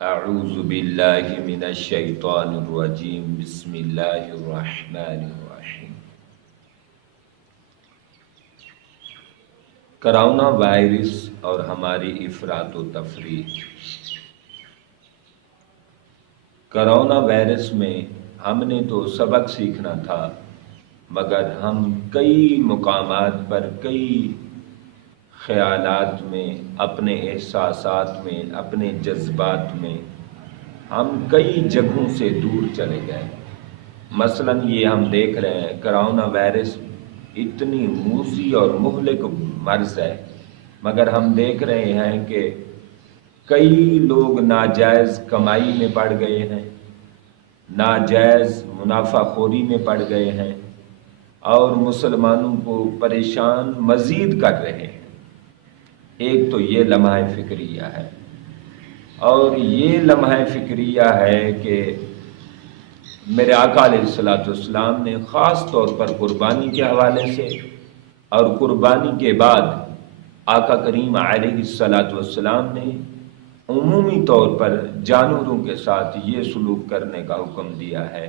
اعوذ باللہ من الشیطان الرجیم بسم اللہ الرحمن الرحیم۔ کرونا وائرس اور ہماری افراط و تفریط۔ کرونا وائرس میں ہم نے تو سبق سیکھنا تھا، مگر ہم کئی مقامات پر کئی خیالات میں، اپنے احساسات میں، اپنے جذبات میں ہم کئی جگہوں سے دور چلے گئے۔ مثلا یہ ہم دیکھ رہے ہیں کرونا وائرس اتنی موذی اور مہلک مرض ہے، مگر ہم دیکھ رہے ہیں کہ کئی لوگ ناجائز کمائی میں پڑ گئے ہیں، ناجائز منافع خوری میں پڑ گئے ہیں اور مسلمانوں کو پریشان مزید کر رہے ہیں۔ ایک تو یہ لمحہ فکریہ ہے، اور یہ لمحہ فکریہ ہے کہ میرے آقا علیہ الصلوۃ والسلام نے خاص طور پر قربانی کے حوالے سے اور قربانی کے بعد آقا کریم علیہ الصلوۃ والسلام نے عمومی طور پر جانوروں کے ساتھ یہ سلوک کرنے کا حکم دیا ہے۔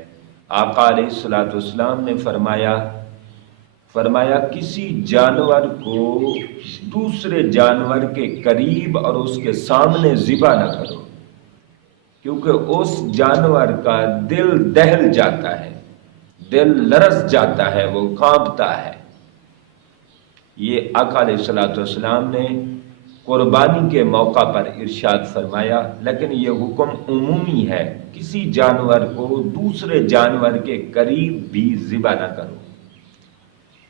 آقا علیہ الصلوۃ والسلام نے فرمایا کسی جانور کو دوسرے جانور کے قریب اور اس کے سامنے ذبح نہ کرو، کیونکہ اس جانور کا دل دہل جاتا ہے، دل لرز جاتا ہے، وہ کانپتا ہے۔ یہ آقا علیہ الصلوۃ والسلام نے قربانی کے موقع پر ارشاد فرمایا، لیکن یہ حکم عمومی ہے، کسی جانور کو دوسرے جانور کے قریب بھی ذبح نہ کرو۔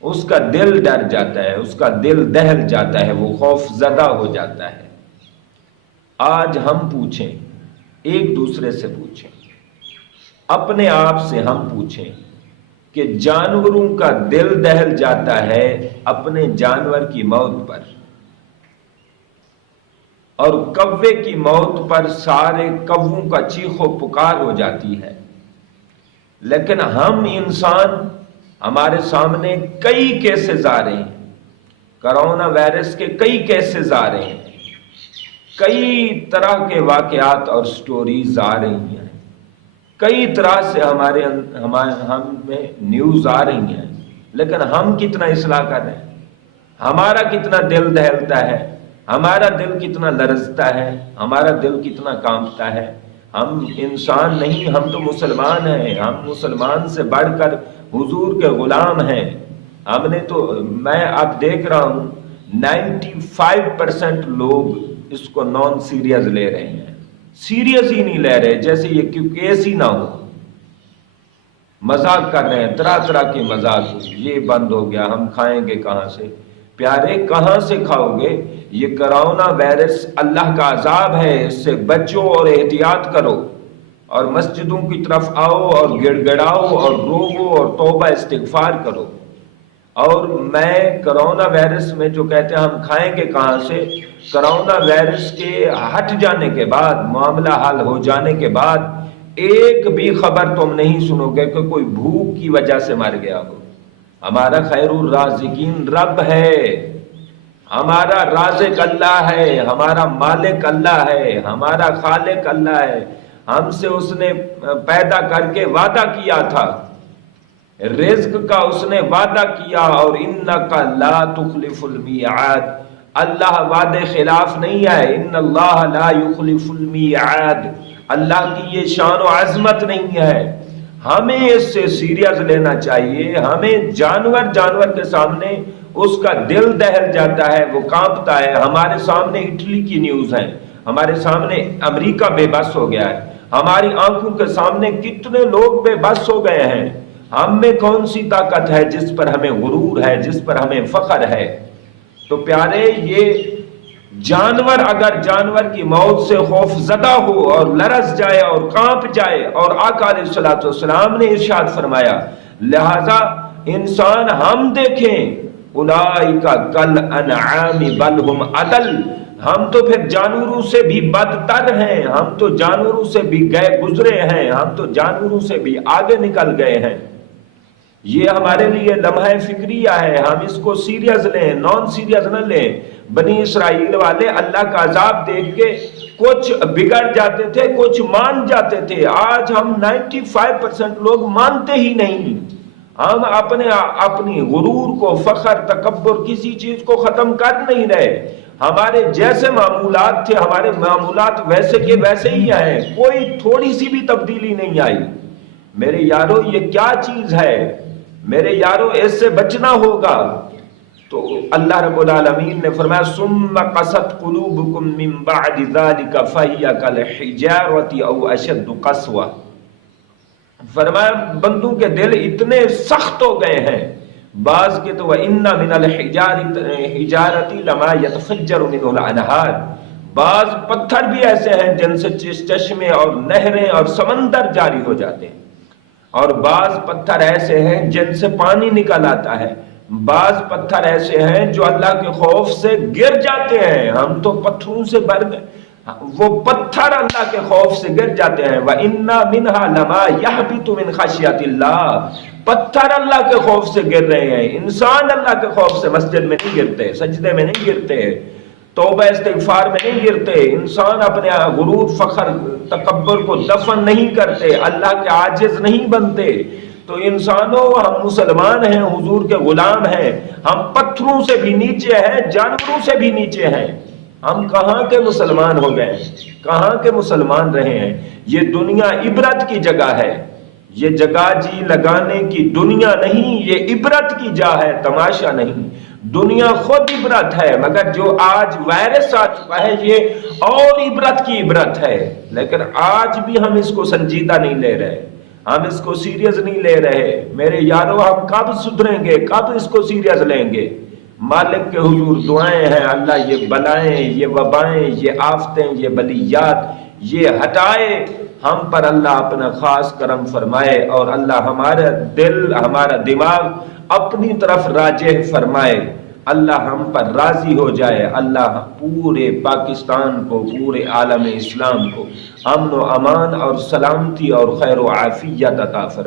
اس کا دل ڈر جاتا ہے، اس کا دل دہل جاتا ہے، وہ خوف زدہ ہو جاتا ہے۔ آج ہم پوچھیں، ایک دوسرے سے پوچھیں، اپنے آپ سے ہم پوچھیں کہ جانوروں کا دل دہل جاتا ہے اپنے جانور کی موت پر، اور کوے کی موت پر سارے کووں کا چیخ و پکار ہو جاتی ہے، لیکن ہم انسان، ہمارے سامنے کئی کیسز آ رہے ہیں، کرونا وائرس کے کئی کیسز آ رہے ہیں، کئی طرح کے واقعات اور سٹوریز آ رہی ہیں، کئی طرح سے ہم میں نیوز آ رہی ہیں، لیکن ہم کتنا اصلاح کر رہے ہیں؟ ہمارا کتنا دل دہلتا ہے، ہمارا دل کتنا لرزتا ہے، ہمارا دل کتنا کانپتا ہے؟ ہم انسان نہیں، ہم تو مسلمان ہیں، ہم مسلمان سے بڑھ کر حضور کے غلام ہیں۔ ہم نے تو، میں اب دیکھ رہا ہوں 95% لوگ اس کو نان سیریس لے رہے ہیں، سیریس ہی نہیں لے رہے، جیسے یہ کیس ہی نہ ہو، مذاق کر رہے ہیں، طرح طرح کے مذاق۔ یہ بند ہو گیا، ہم کھائیں گے کہاں سے؟ پیارے کہاں سے کھاؤ گے؟ یہ کرونا وائرس اللہ کا عذاب ہے، اس سے بچو اور احتیاط کرو، اور مسجدوں کی طرف آؤ اور گڑ گڑاؤ اور روو اور توبہ استغفار کرو۔ اور میں کرونا وائرس میں جو کہتے ہیں ہم کھائیں گے کہاں سے، کرونا وائرس کے ہٹ جانے کے بعد، معاملہ حل ہو جانے کے بعد ایک بھی خبر تم نہیں سنو گے کہ کوئی بھوک کی وجہ سے مر گیا ہو۔ ہمارا خیر الرازقین رب ہے، ہمارا رازق اللہ ہے، ہمارا مالک اللہ ہے، ہمارا خالق اللہ ہے۔ ہم سے اس نے پیدا کر کے وعدہ کیا تھا، رزق کا اس نے وعدہ کیا، اور انک لا تخلف المیعاد، اللہ وعدے خلاف نہیں ہے، ان اللہ لا یخلف المیعاد، اللہ کی یہ شان و عظمت نہیں ہے۔ ہمیں اس سے سیریس لینا چاہیے۔ ہمیں جانور کے سامنے اس کا دل دہل جاتا ہے، وہ کانپتا ہے۔ ہمارے سامنے اٹلی کی نیوز ہے، ہمارے سامنے امریکہ بے بس ہو گیا ہے، ہماری آنکھوں کے سامنے کتنے لوگ بے بس ہو گئے ہیں۔ ہم میں کون سی طاقت ہے جس پر ہمیں غرور ہے، جس پر ہمیں فخر ہے؟ تو پیارے، یہ جانور اگر جانور کی موت سے خوف زدہ ہو اور لرز جائے اور کانپ جائے، اور آقا علیہ الصلوۃ والسلام نے ارشاد فرمایا، لہذا انسان ہم دیکھیں، اولئک کالانعام بل ہم اضل، ہم تو پھر جانوروں سے بھی بدتر ہیں، ہم تو جانوروں سے بھی گئے گزرے ہیں، ہم تو جانوروں سے بھی آگے نکل گئے ہیں۔ یہ ہمارے لیے لمحہ فکریہ ہے، ہم اس کو سیریس لیں، نان سیریس نہ لیں۔ بنی اسرائیل والے اللہ کا عذاب دیکھ کے کچھ بگڑ جاتے تھے، کچھ مان جاتے تھے۔ آج ہم 95% لوگ مانتے ہی نہیں۔ ہم اپنی غرور کو، فخر، تکبر، کسی چیز کو ختم کر نہیں رہے۔ ہمارے جیسے معمولات تھے، ہمارے معمولات ویسے کے ویسے ہی ہیں، کوئی تھوڑی سی بھی تبدیلی نہیں آئی۔ میرے یارو یہ کیا چیز ہے؟ میرے یارو اس سے بچنا ہوگا۔ تو اللہ رب العالمین نے فرمایا ثم قست قلوبکم من بعد ذلك فهي كالحجارة او اشد قسوة۔ فرمایا بندوں کے دل اتنے سخت ہو گئے ہیں، بعض کے تو وَإِنَّ مِنَ الْحِجَارَةِ لَمَا يَتَفَجَّرُ مِنْهُ الْأَنْهَارُ، بعض پتھر بھی ایسے ہیں جن سے چشمے اور نہریں اور سمندر جاری ہو جاتے ہیں، اور بعض پتھر ایسے ہیں جن سے پانی نکل آتا ہے، بعض پتھر ایسے ہیں جو اللہ کے خوف سے گر جاتے ہیں۔ ہم تو پتھروں سے بھر گئے، وہ پتھر اللہ کے خوف سے گر جاتے ہیں۔ وَإِنَّ مِنْهَا لَمَا يَهْبِطُ مِنْ خَشْيَةِ اللَّهِ، پتھر اللہ کے خوف سے گر رہے ہیں۔ انسان اللہ کے خوف سے مسجد میں نہیں گرتے، سجدے میں نہیں گرتے، توبہ استغفار میں نہیں گرتے، انسان اپنے غرور، فخر، تکبر کو دفن نہیں کرتے، اللہ کے عاجز نہیں بنتے۔ تو انسانوں، ہم مسلمان ہیں، حضور کے غلام ہیں، ہم پتھروں سے بھی نیچے ہیں، جانوروں سے بھی نیچے ہیں۔ ہم کہاں کے مسلمان ہو گئے، کہاں کے مسلمان رہے ہیں؟ یہ دنیا عبرت کی جگہ ہے، یہ جگہ جی لگانے کی دنیا نہیں، یہ عبرت کی جا ہے، تماشا نہیں۔ دنیا خود عبرت ہے، مگر جو آج وائرس آ چکا ہے یہ اور عبرت کی عبرت ہے، لیکن آج بھی ہم اس کو سنجیدہ نہیں لے رہے، ہم اس کو سیریس نہیں لے رہے۔ میرے یارو، ہم کب سدھریں گے، کب اس کو سیریس لیں گے؟ مالک کے حضور دعائیں ہیں، اللہ یہ بلائیں، یہ وبائیں، یہ آفتیں، یہ بلیات یہ ہٹائے، ہم پر اللہ اپنا خاص کرم فرمائے، اور اللہ ہمارا دل، ہمارا دماغ اپنی طرف راجع فرمائے، اللہ ہم پر راضی ہو جائے، اللہ پورے پاکستان کو، پورے عالم اسلام کو امن و امان اور سلامتی اور خیر و عافیت عطا فرمائے۔